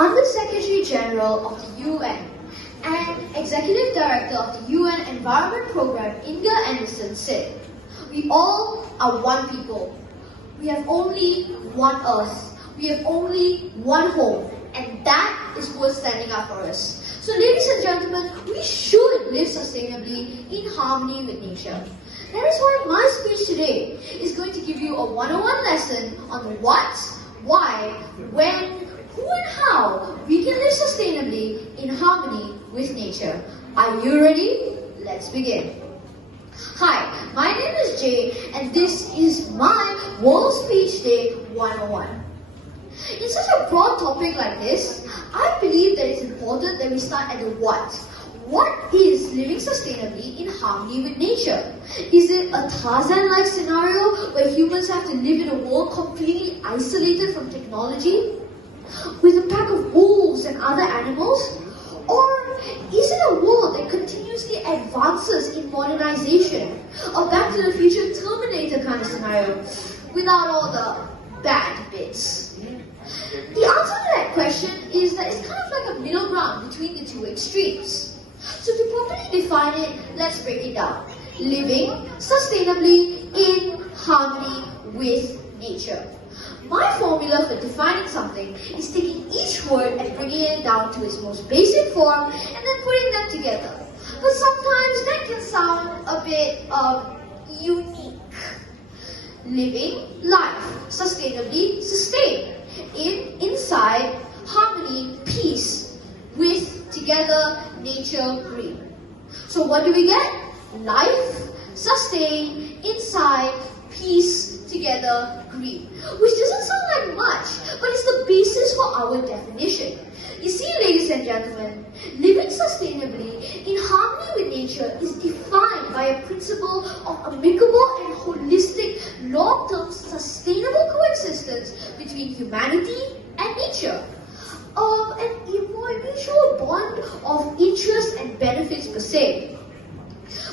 Under-Secretary General of the UN and Executive Director of the UN Environment Programme, Inga Anderson, said, "We all are one people. We have only one Earth. We have only one home, and that is worth standing up for us." So ladies and gentlemen, we should live sustainably in harmony with nature. That is why my speech today is going to give you a 101 lesson on the what, why, when, who and how we can live sustainably in harmony with nature. Are you ready? Let's begin. Hi, my name is Jay and this is my World Speech Day 101. In such a broad topic like this, I believe that it's important that we start at the what. What is living sustainably in harmony with nature? Is it a Tarzan-like scenario where humans have to live in a world completely isolated from technology, with a pack of wolves and other animals? Or is it a world that continuously advances in modernization? A Back to the Future Terminator kind of scenario, without all the bad bits? The answer to that question is that it's kind of like a middle ground between the two extremes. So to properly define it, let's break it down. Living sustainably in harmony with nature. My formula for defining something is taking each word and bringing it down to its most basic form and then putting them together. But sometimes that can sound a bit unique. Living life sustainably, sustain. Inside, harmony, peace, with, together, nature, green. So what do we get? Life, sustain, inside, peace, together, green. Which doesn't sound like much, but it's the basis for our definition. You see, ladies and gentlemen, living sustainably in harmony with nature is defined by a principle of amicable and holistic, long-term, sustainable coexistence between humanity and nature. An mutual bond of interest and benefits per se.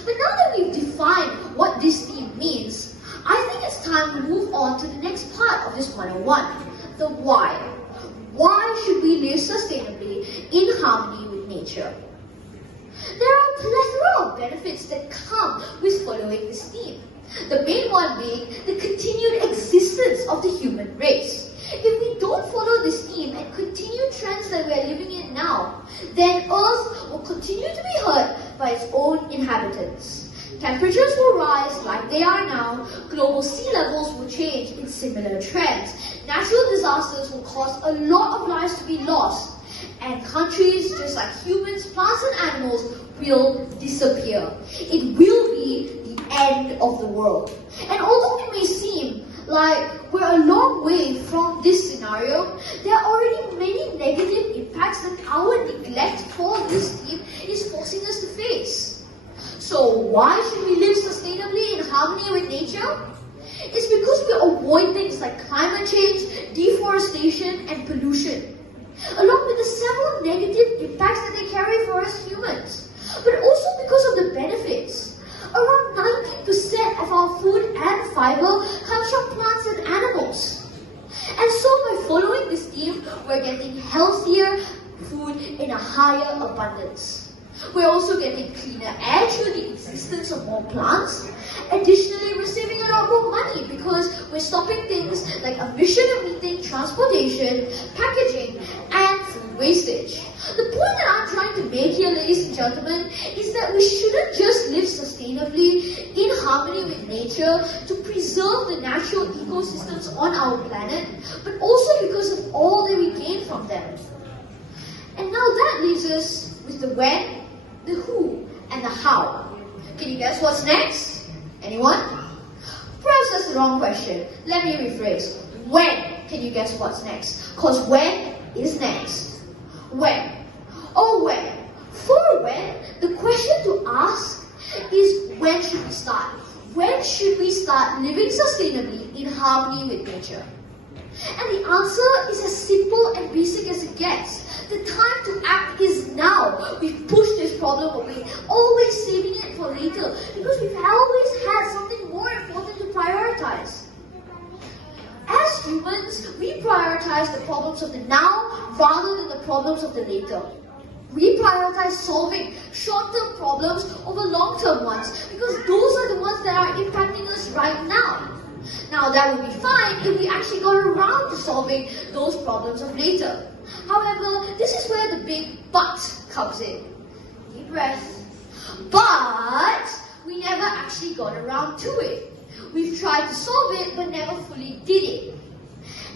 But now that we've defined what this theme means, I think it's time to move on to the next part of this 101, the why. Why should we live sustainably in harmony with nature? There are a plethora of benefits that come with following this theme. The main one being the continued existence of the human race. If we don't follow this theme and continue trends that we are living in now, then Earth will continue to be hurt by its own inhabitants. Temperatures will rise like they are now, global sea levels will change in similar trends, natural disasters will cause a lot of lives to be lost, and countries, just like humans, plants and animals, will disappear. It will be the end of the world. And although it may seem like we're a long way from this scenario, there are already many negative impacts that our neglect for this theme is forcing us to face. So why should we live sustainably in harmony with nature? It's because we avoid things like climate change, deforestation, and pollution, along with the several negative impacts that they carry for us humans, but also because of the benefits. Around 90% of our food and fiber comes from plants and animals. And so by following this theme, we're getting healthier food in a higher abundance. We're also getting cleaner air through the existence of more plants. Additionally, we're saving a lot more money because we're stopping things like emission-emitting transportation, packaging, and food wastage. The point that I'm trying to make here, ladies and gentlemen, is that we shouldn't just live sustainably in harmony with nature to preserve the natural ecosystems on our planet, but also because of all that we gain from them. And now that leaves us with the when, the who, and the how. Can you guess what's next? Anyone? Perhaps that's the wrong question. Let me rephrase. When can you guess what's next? Because when is next. When? Oh, when? For when, the question to ask is when should we start? When should we start living sustainably in harmony with nature? And the answer is as simple and basic as it gets. The time to act is now. We've pushed this problem away, always saving it for later, because we've always had something more important to prioritize. As humans, we prioritize the problems of the now rather than the problems of the later. We prioritize solving short-term problems over long-term ones because those are the ones that are impacting us right now. Now that would be fine if we actually got around to solving those problems of later. However, this is where the big but comes in. Deep breath. But we never actually got around to it. We've tried to solve it but never fully did it.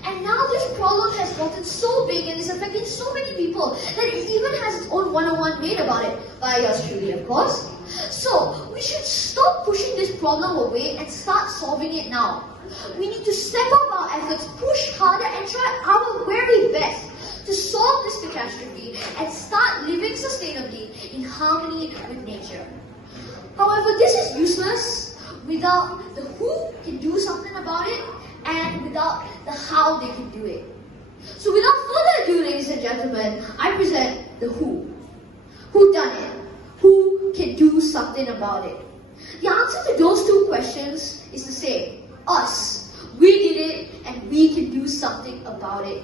And now this problem has gotten so big and is affecting so many people that it even has its own 101 made about it, by yours truly, of course. So, we should stop pushing this problem away and start solving it now. We need to step up our efforts, push harder and try our very best to solve this catastrophe and start living sustainably in harmony with nature. However, this is useless without the who can do something about it and without the how they can do it. So without further ado, ladies and gentlemen, I present the who. Who done it? Who can do something about it? The answer to those two questions is the same. Us. We did it and we can do something about it.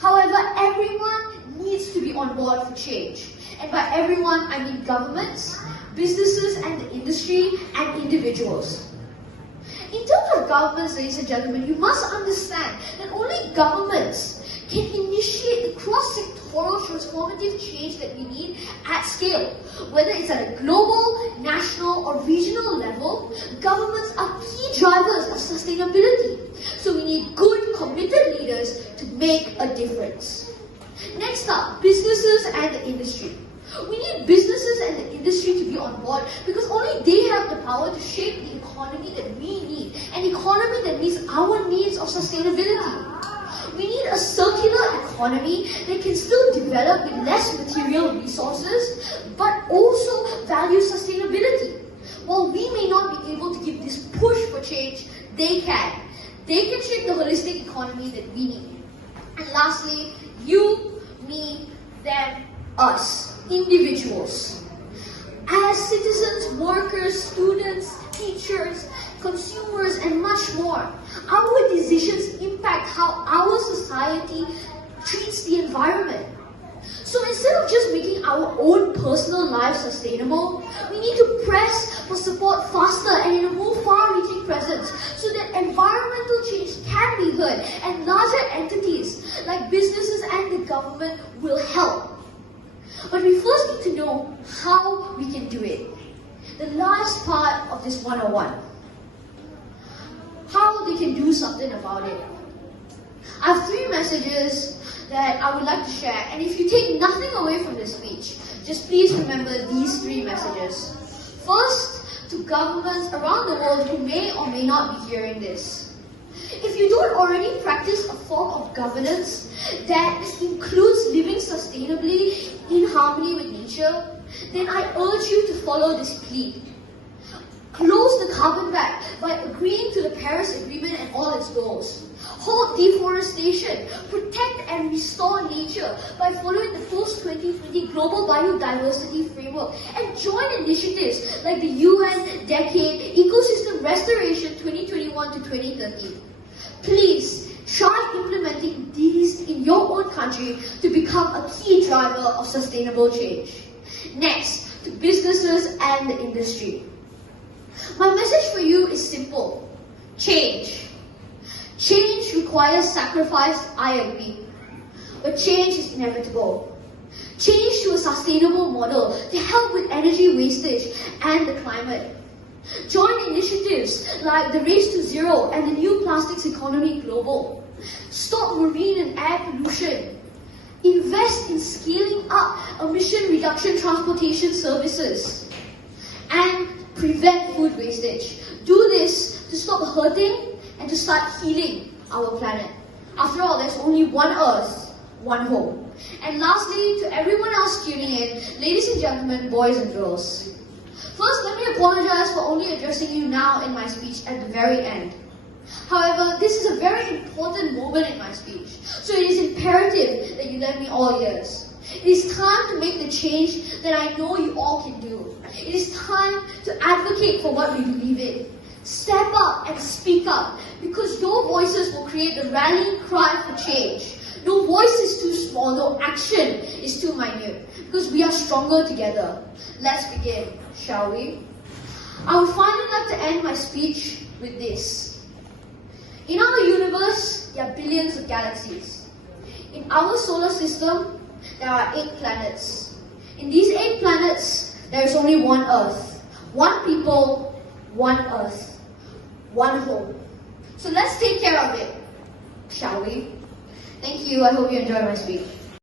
However, everyone needs to be on board for change. And by everyone, I mean governments, businesses and the industry and individuals. In terms of governments, ladies and gentlemen, you must understand that only governments can initiate the cross-sectoral transformative change that we need at scale. Whether it's at a global, national or regional level, governments are key drivers of sustainability. So we need good, committed leaders to make a difference. Next up, businesses and the industry. We need businesses and the industry to be on board because only they have the power to shape the economy that we need, an economy that meets our needs of sustainability. We need a circular economy that can still develop with less material resources but also value sustainability. While we may not be able to give this push for change, they can. They can shape the holistic economy that we need. And lastly, you, me, them, us. Individuals. As citizens, workers, students, teachers, consumers, and much more, our decisions impact how our society treats the environment. So instead of just making our own personal lives sustainable, we need to press for support faster and in a more far-reaching presence so that environmental change can be heard and larger entities like businesses and the government will help. But we first need to know how we can do it. The last part of this 101. How they can do something about it. I have 3 messages that I would like to share, and if you take nothing away from this speech, just please remember these 3 messages. First, to governments around the world who may or may not be hearing this. If you don't already practice a form of governance that includes living sustainably in harmony with nature, then I urge you to follow this plea. Close the carbon gap by agreeing to the Paris Agreement and all its goals. Halt deforestation, protect and restore nature by following the post-2020 Global Biodiversity Framework, and join initiatives like the UN Decade Ecosystem Restoration 2021 to 2030. Please try implementing these in your own country to become a key driver of sustainable change. Next, to businesses and the industry. My message for you is simple. Change. Change requires sacrifice, I agree. But change is inevitable. Change to a sustainable model to help with energy wastage and the climate. Join initiatives like the Race to Zero and the New Plastics Economy Global. Stop marine and air pollution. Invest in scaling up emission reduction transportation services. And prevent food wastage. Do this to stop hurting and to start healing our planet. After all, there's only one Earth, one home. And lastly, to everyone else tuning in, ladies and gentlemen, boys and girls. First, let me apologize for only addressing you now in my speech at the very end. However, this is a very important moment in my speech, so it is imperative that you lend me all ears. It is time to make the change that I know you all can do. It is time to advocate for what we believe in. Step up and speak up, because your voices will create the rallying cry for change. No voice is too small, no action is too minute, because we are stronger together. Let's begin, shall we? I would finally like to end my speech with this. In our universe, there are billions of galaxies. In our solar system, there are 8 planets. In these 8 planets, there is only one Earth. One people, one Earth. One home. So let's take care of it, shall we? Thank you. I hope you enjoyed my speech.